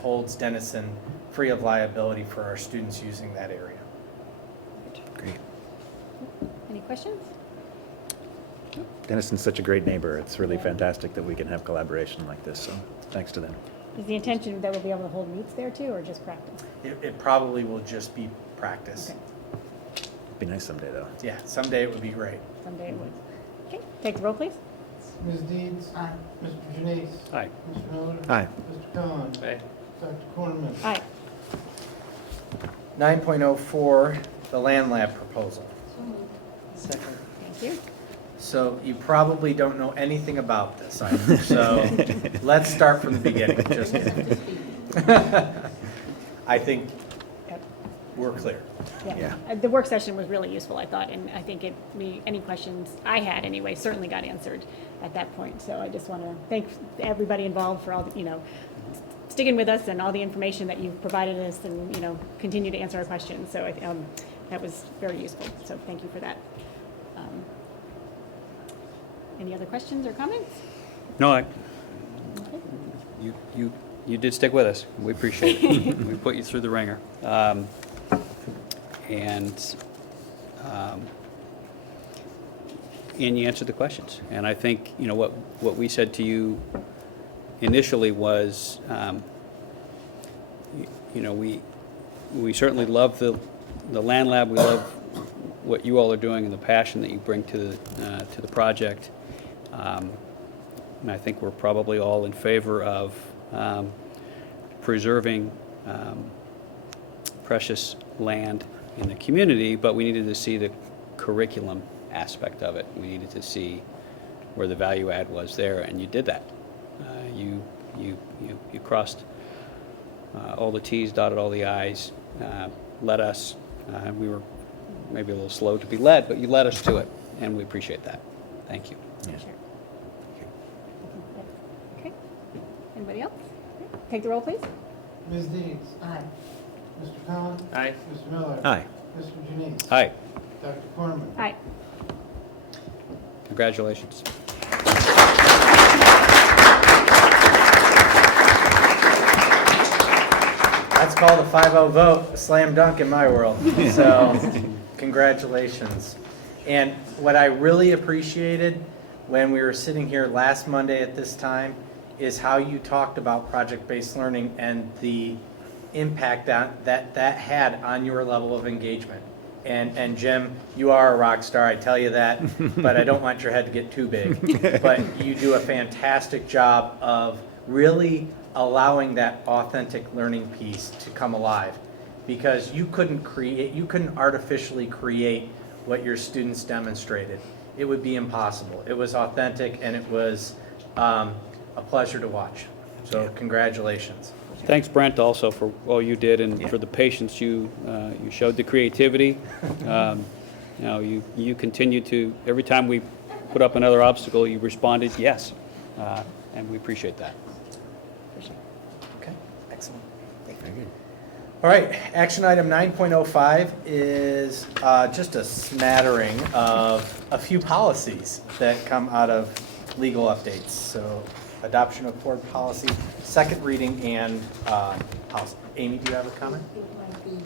holds Dennison free of liability for our students using that area. Great. Any questions? Dennison's such a great neighbor. It's really fantastic that we can have collaboration like this, so thanks to them. Is the intention that we'll be able to hold meets there too, or just practice? It probably will just be practice. Okay. Be nice someday, though. Yeah, someday it would be great. Someday it would. Okay, take the roll, please. Ms. Deeds? Aye. Mr. Janice? Aye. Mr. Miller? Aye. Mr. Khan? Aye. Dr. Cornman. Aye. 9.04, the Lan Lab Proposal. Second. Thank you. So you probably don't know anything about this item, so let's start from the beginning. Just kidding. I think Yep. we're clear. Yeah. The work session was really useful, I thought, and I think any questions I had anyway certainly got answered at that point. So I just want to thank everybody involved for all the, sticking with us and all the information that you've provided us and, continue to answer our questions. So that was very useful. So thank you for that. Any other questions or comments? No, Okay. you did stick with us. We appreciate it. We put you through the ringer. And you answered the questions. And I think, what we said to you initially was, we certainly love the Lan Lab. We love what you all are doing and the passion that you bring to the project. And I think we're probably all in favor of preserving precious land in the community, but we needed to see the curriculum aspect of it. We needed to see where the value add was there, and you did that. You crossed all the T's, dotted all the I's, led us. We were maybe a little slow to be led, but you led us to it, and we appreciate that. Thank you. Sure. Okay. Anybody else? Take the roll, please. Ms. Deeds. Aye. Mr. Khan. Aye. Mr. Miller. Aye. Mr. Janine. Hi, Dr. Cornman. Aye. congratulations. That's called a 5-0 vote, a slam dunk in my world. So, congratulations. And what I really appreciated when we were sitting here last Monday at this time is how you talked about project-based learning and the impact that had on your level of engagement. And Jim, you are a rock star, I tell you that, but I don't want your head to get too big. But you do a fantastic job of really allowing that authentic learning piece to come alive, because you couldn't artificially create what your students demonstrated. It would be impossible. It was authentic, and it was a pleasure to watch. So congratulations. Thanks, Brent, also for all you did and for the patience you showed, the creativity. You continue to, every time we put up another obstacle, you responded yes, and we appreciate that. Okay, excellent. Very good. All right, action item 9.05 is just a smattering of a few policies that come out of legal updates. So adoption of board policy, second reading, and policy. Amy, do you have a comment? It might be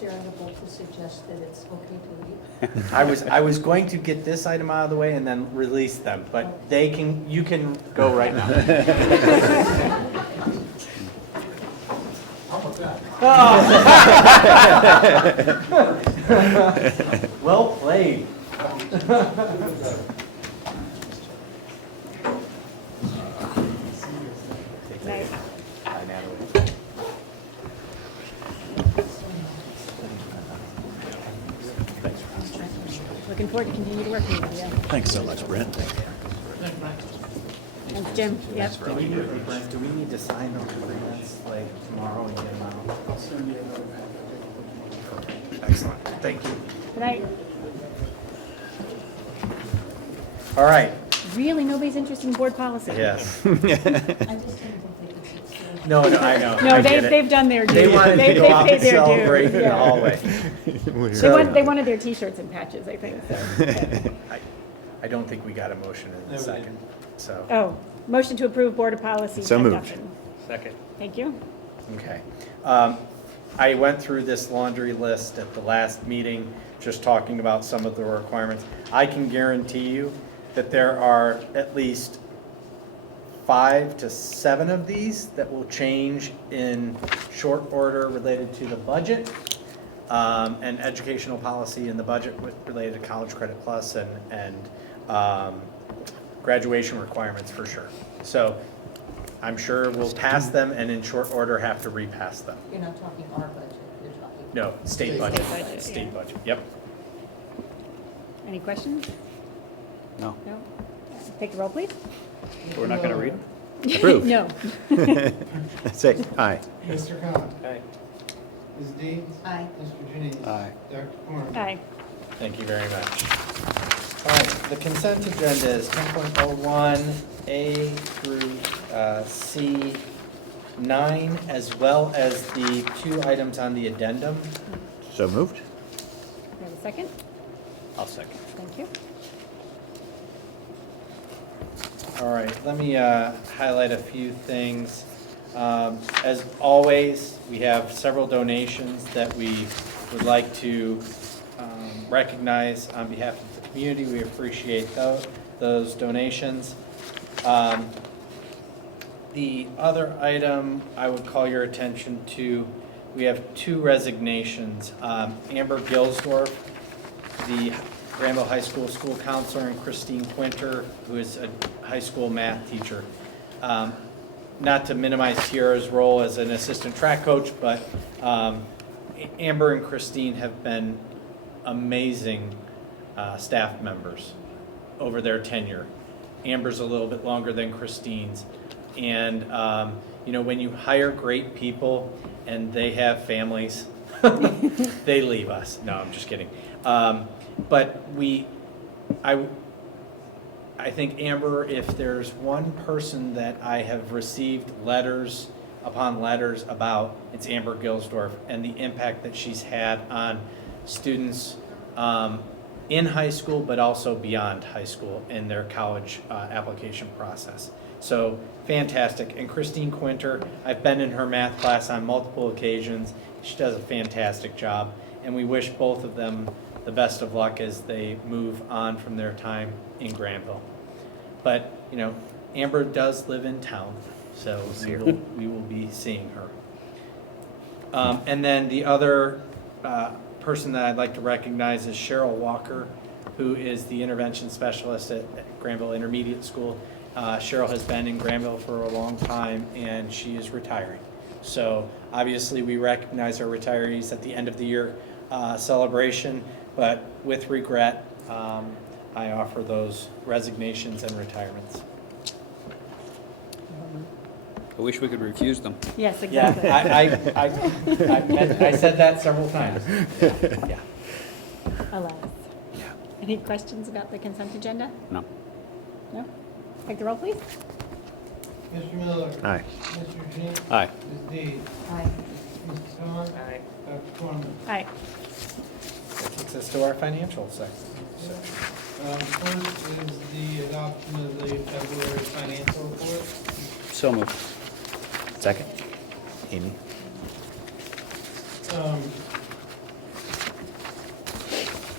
charitable to suggest that it's okay to leave. I was going to get this item out of the way and then release them, but you can go right now. Well played. Nice. Looking forward to continue to working with you. Thanks so much, Brent. Thanks, Jim. Yep. Do we need to sign those agreements like tomorrow and get them out? I'll send you another packet. Excellent. Thank you. Good night. All right. Really, nobody's interested in board policy? Yes. I just didn't think they could sit. No, I know. No, I get it. they've done their due. They wanted to go out paid and their due. celebrate in the Yeah. hallway. They wanted their T-shirts and patches, I think. So. I don't think we got a motion in a second. So, Oh, motion to approve board of policy So moved. adoption. Second. Thank you. okay. I went through this laundry list at the last meeting, just talking about some of the requirements. I can guarantee you that there are at least 5 to 7 of these that will change in short order related to the budget, and educational policy in the budget related to College Credit Plus and graduation requirements for sure. So I'm sure we'll pass them and in short order have to repass them. You're not talking our budget, you're talking. No, state budget, budget, state yeah. budget, yep. Any questions? No. No? Take the roll, please. We're not going to read them? Approved. No. Say aye. Mr. Khan. Okay. Ms. Deeds. Aye. Mr. Janine. Aye. Dr. Corn. Aye. Thank you very much. All right, the consent agenda is 10.01 A through C9, as well as the 2 items on the addendum. So moved. We have a second? I'll second. Thank you. All right, let me highlight a few things. As always, we have several donations that we would like to recognize on behalf of the community. We appreciate those donations. The other item I would call your attention to, we have 2 resignations. Amber Gilsdorf, the Granville High School school counselor, and Christine Quinter, who is a high school math teacher. Not to minimize Tiara's role as an assistant track coach, but Amber and Christine have been amazing staff members over their tenure. Amber's a little bit longer than Christine's. And, you know, when you hire great people and they have families, they leave us. No, I'm just kidding. But I think, Amber, if there's one person that I have received letters upon letters about, it's Amber Gilsdorf, and the impact that she's had on students in high school, but also beyond high school in their college application process. So fantastic. And Christine Quinter, I've been in her math class on multiple occasions. She does a fantastic job, and we wish both of them the best of luck as they move on from their time in Granville. But, you know, Amber does live in town, so we will be seeing her. And then the other person that I'd like to recognize is Cheryl Walker, who is the intervention specialist at Granville Intermediate School. Cheryl has been in Granville for a long time, and she is retiring. So obviously we recognize our retirees at the end of the year celebration, but with regret, I offer those resignations and retirements. I wish we could refuse them. Yes, Yeah, exactly. I said that several times. Yeah. Alas. Yeah. Any questions about the consent agenda? No. No? Take the roll, please. Mr. Miller. Aye. Mr. Janine. Aye. Ms. Deeds. Aye. Mr. Khan. Aye. Dr. Corman. Aye. That takes us to our financial section. First is the adoption of the February financial report. So moved. Second. Amy.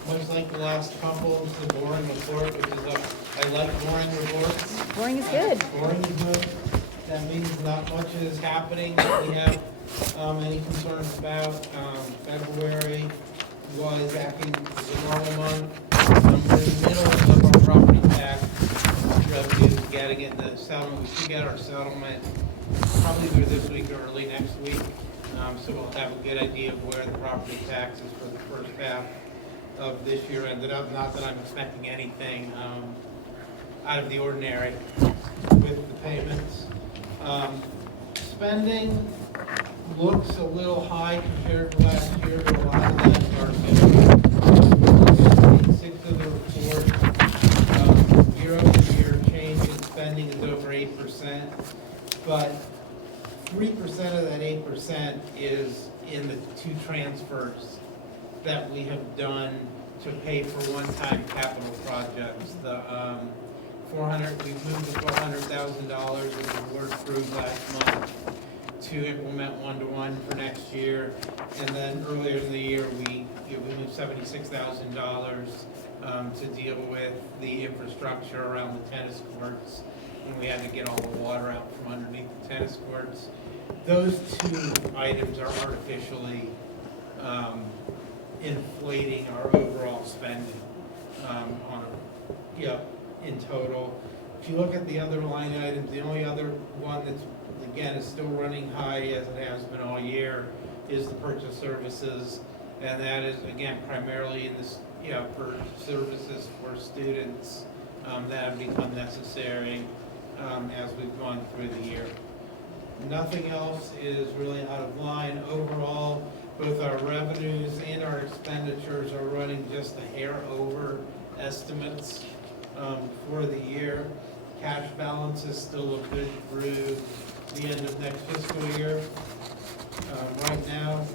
Much like the last couple, it's the boring report, which is I like boring reports. Boring is good. Boring is good. That means not much is happening that we have any concerns about. February was acting as a normal month. We're in the middle of our property tax revenues, getting in the settlement. We should get our settlement probably either this week or early next week. So we'll have a good idea of where the property taxes for the first half of this year ended up. Not that I'm expecting anything out of the ordinary with the payments. Spending looks a little high compared to last year, but a lot of that is our six of the report. Year-over-year change in spending is over 8%, but 3% of that 8% is in the 2 transfers that we have done to pay for one-time capital projects. The we've moved the $400,000 that we were approved last month to implement one-to-one for next year. And then earlier in the year, we moved $76,000 to deal with the infrastructure around the tennis courts, and we had to get all the water out from underneath the tennis courts. Those 2 items are artificially inflating our overall spending in total. If you look at the other line items, the only other one that's, again, is still running high as it has been all year is the purchase services. And that is, again, primarily in this, for services for students that have become necessary as we've gone through the year. Nothing else is really out of line. Overall, both our revenues and our expenditures are running just a hair over estimates for the year. Cash balances still look good through the end of next fiscal year. Right now,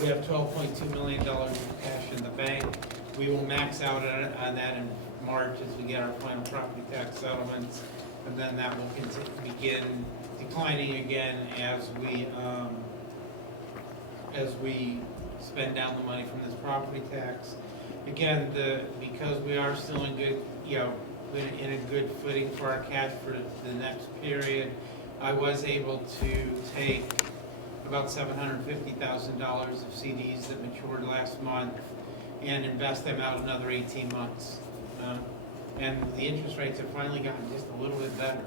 we have $12.2 million of cash in the bank. We will max out on that in March as we get our final property tax settlements, and then that will begin declining again as we spend down the money from this property tax. Again, because we are still in good, in a good footing for our cash for the next period, I was able to take about $750,000 of CDs that matured last month and invest them out another 18 months. And the interest rates have finally gotten just a little bit better.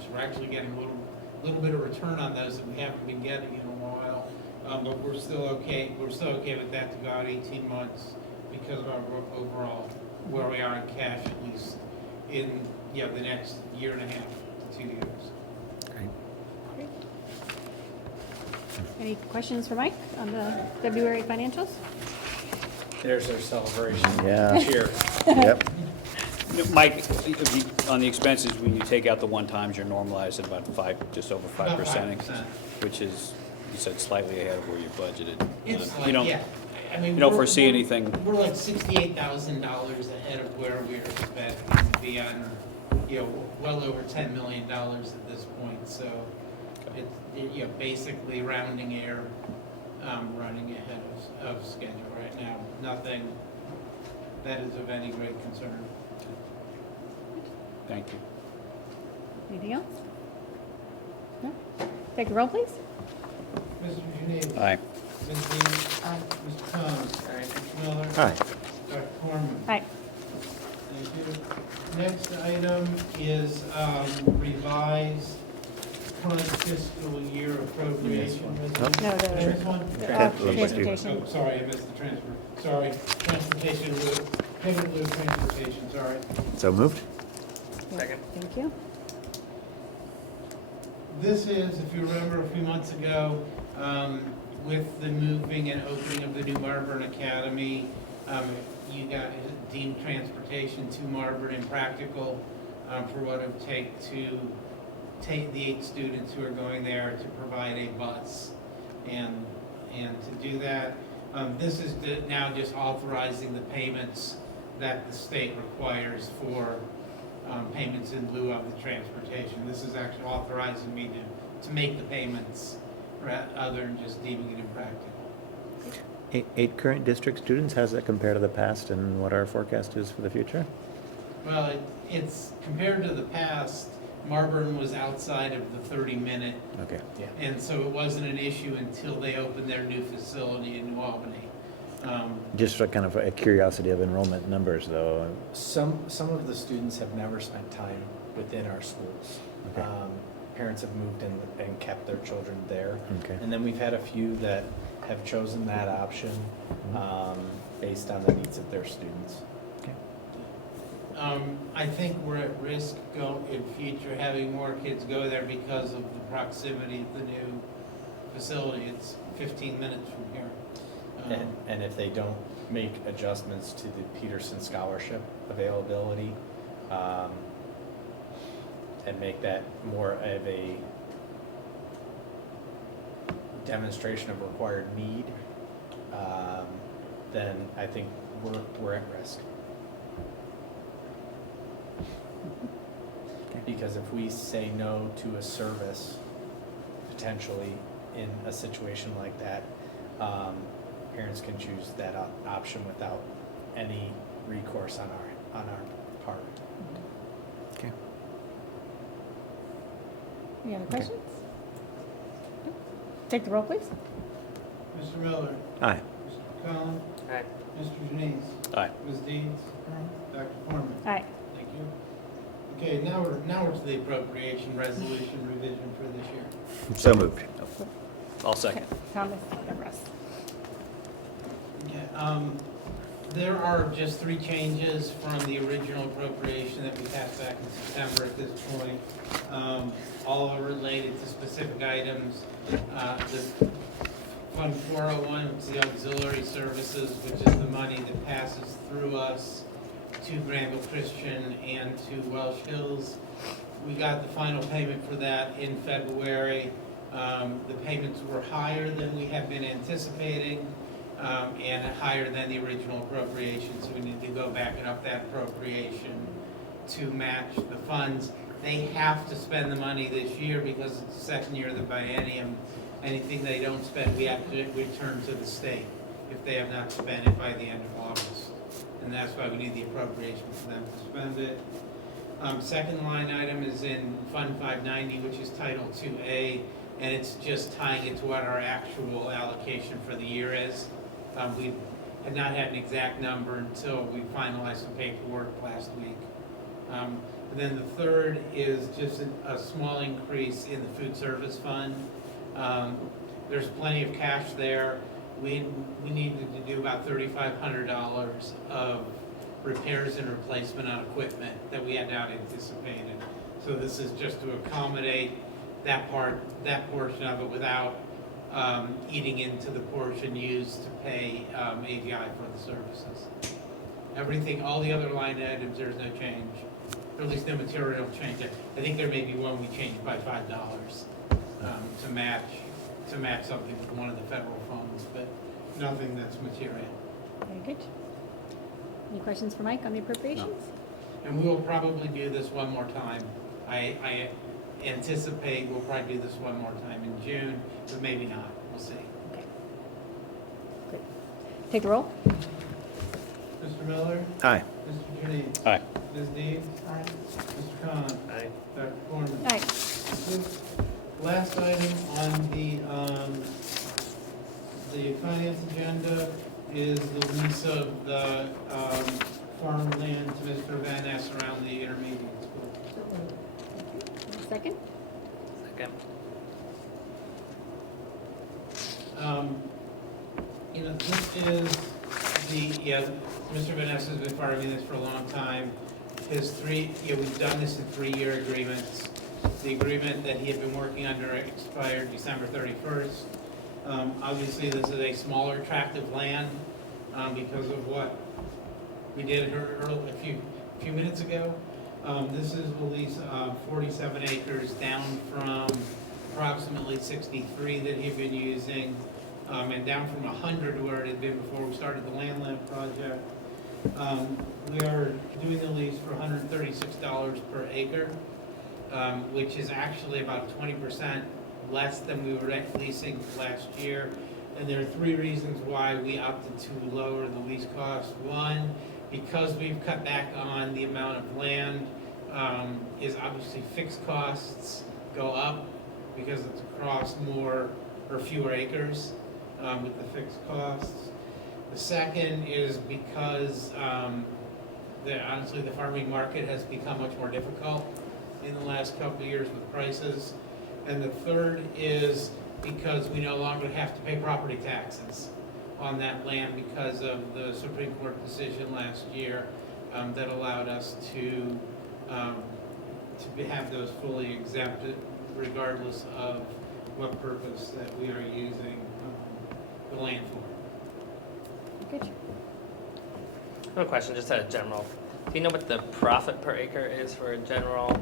So we're actually getting a little bit of return on those that we haven't been getting in a while. But we're still okay. We're still okay with that to go out 18 months because of our overall where we are in cash, at least in the next year and a half to 2 years. Great. Any questions for Mike on the February financials? There's our celebration. Yeah. Cheer. Yep. Mike, if you- on the expenses, when you take out the one-times, you're normalized at about just over 5%, About 5%. which is, you said, slightly ahead of where you budgeted. It's You don't- I mean, you don't we're- foresee we're- anything- We're like $68,000 ahead of where we're expecting to be on, well over $10 million at this point. So it's, basically rounding error, running ahead of schedule right now. Nothing that is of any great concern. Thank you. Anything else? No? Take the roll, please. Mr. Junid. Aye. Ms. Dean. Aye. Mr. Thomas. Aye. Mr. Miller. Aye. Dr. Corman. Aye. Thank you. Next item is revised current fiscal year appropriation. No. No, the Next one? transportation. Oh, sorry, I missed the transfer. Sorry, transportation, payment lieu transportation, sorry. So moved? Second. Thank you. This is, if you remember a few months ago, with the moving and opening of the new Marburn Academy, you got deemed transportation to Marburn impractical for what it would take to take the 8 students who are going there to provide a bus. And to do that, this is now just authorizing the payments that the state requires for payments in lieu of the transportation. This is actually authorizing me to make the payments other than just deeming it impractical. 8 current district students, how does that compare to the past and what our forecast is for the future? Well, it's compared to the past, Marburn was outside of the 30-minute, Okay. and so it wasn't an issue until they opened their new facility in New Albany. Just for kind of a curiosity of enrollment numbers, though. Some of the students have never spent time within our schools. Okay. Parents have moved in and kept their children there. Okay. And then we've had a few that have chosen that option based on the needs of their students. Okay. I think we're at risk in future having more kids go there because of the proximity of the new facility. It's 15 minutes from here. And if they don't make adjustments to the Peterson scholarship availability, and make that more of a demonstration of required need, then I think we're at risk. Because if we say no to a service, potentially in a situation like that, parents can choose that option without any recourse on our part. Okay. Any other questions? No? Take the roll, please. Mr. Miller. Aye. Mr. McCollum. Aye. Mr. Janice. Aye. Ms. Deeds. Dr. Corman. Aye. Thank you. Okay, now we're to the appropriation resolution revision for this year. So moved. I'll second. Okay, Thomas and Russ. Okay, there are just 3 changes from the original appropriation that we passed back in September at this point. All are related to specific items. The Fund 401, which is the auxiliary services, which is the money that passes through us to Granville Christian and to Welsh Hills. We got the final payment for that in February. The payments were higher than we had been anticipating, and higher than the original appropriation, so we need to go back and up that appropriation to match the funds. They have to spend the money this year because it's the second year of the biennium. Anything they don't spend, we have to return to the state if they have not spent it by the end of August. And that's why we need the appropriation for them to spend it. Second line item is in Fund 590, which is Title 2A, and it's just tying it to what our actual allocation for the year is. We had not had an exact number until we finalized some paperwork last week. And then the third is just a small increase in the food service fund. There's plenty of cash there. We needed to do about $3,500 of repairs and replacement on equipment that we had not anticipated. So this is just to accommodate that portion of it without eating into the portion used to pay AGI for the services. Everything, all the other line items, there's no change, or at least no material change. I think there may be one we changed by $5 to match something with one of the federal funds, but nothing that's material. Very good. Any questions for Mike on the appropriations? And we'll probably do this one more time. I anticipate we'll probably do this one more time in June, but maybe not. We'll see. Okay. Great. Take the roll. Mr. Miller? Aye. Mr. Janine? Aye. Ms. Deeds? Aye. Mr. Khan? Aye. Dr. Corman? Aye. Last item on the finance agenda is the lease of the farmland to Mr. Van Ness around the intermediate school. Second? Second. This is Mr. Van Ness has been farming this for a long time. We've done this in 3-year agreements. The agreement that he had been working under expired December 31st. Obviously, this is a smaller tract of land because of what we did a few minutes ago. This is a lease of 47 acres down from approximately 63 that he'd been using, and down from 100 where it had been before we started the Lan Lab project. We are doing the lease for $136 per acre, which is actually about 20% less than we were leasing last year. And there are 3 reasons why we opted to lower the lease cost. One, because we've cut back on the amount of land, is obviously fixed costs go up because it's across more or fewer acres with the fixed costs. The second is because honestly the farming market has become much more difficult in the last couple of years with prices. And the third is because we no longer have to pay property taxes on that land because of the Supreme Court decision last year that allowed us to have those fully exempted regardless of what purpose that we are using the land for. Good. I have a question, just a general. Do you know what the profit per acre is for a general,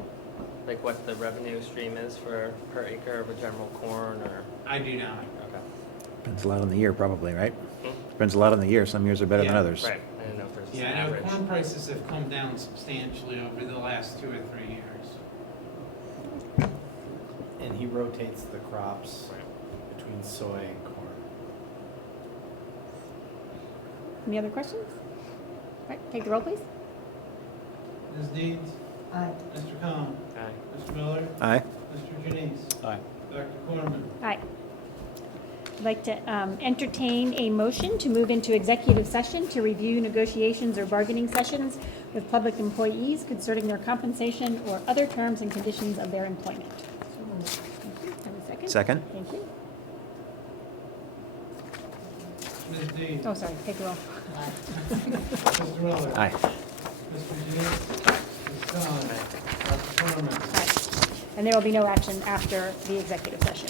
like what the revenue stream is for per acre of a general corn or? I do not. Okay. Depends a lot on the year, probably, right? Depends a lot on the year. Some years are better than Yeah, others. Right, I didn't know if there's an Yeah, I know average. corn prices have come down substantially over the last 2 or 3 years. And he rotates the crops between soy and corn. Any other questions? All right, take the roll, please. Ms. Deeds? Aye. Mr. Khan? Aye. Mr. Miller? Aye. Mr. Janice? Aye. Dr. Corman? Aye. I'd like to entertain a motion to move into executive session to review negotiations or bargaining sessions with public employees concerning their compensation or other terms and conditions of their employment. Thank you. Have a second? Second? Thank you. Ms. Dean? Oh, sorry, take a roll. Mr. Miller? Aye. Mr. Hughes? Ms. Khan? Dr. Corman? Aye. And there will be no action after the executive session.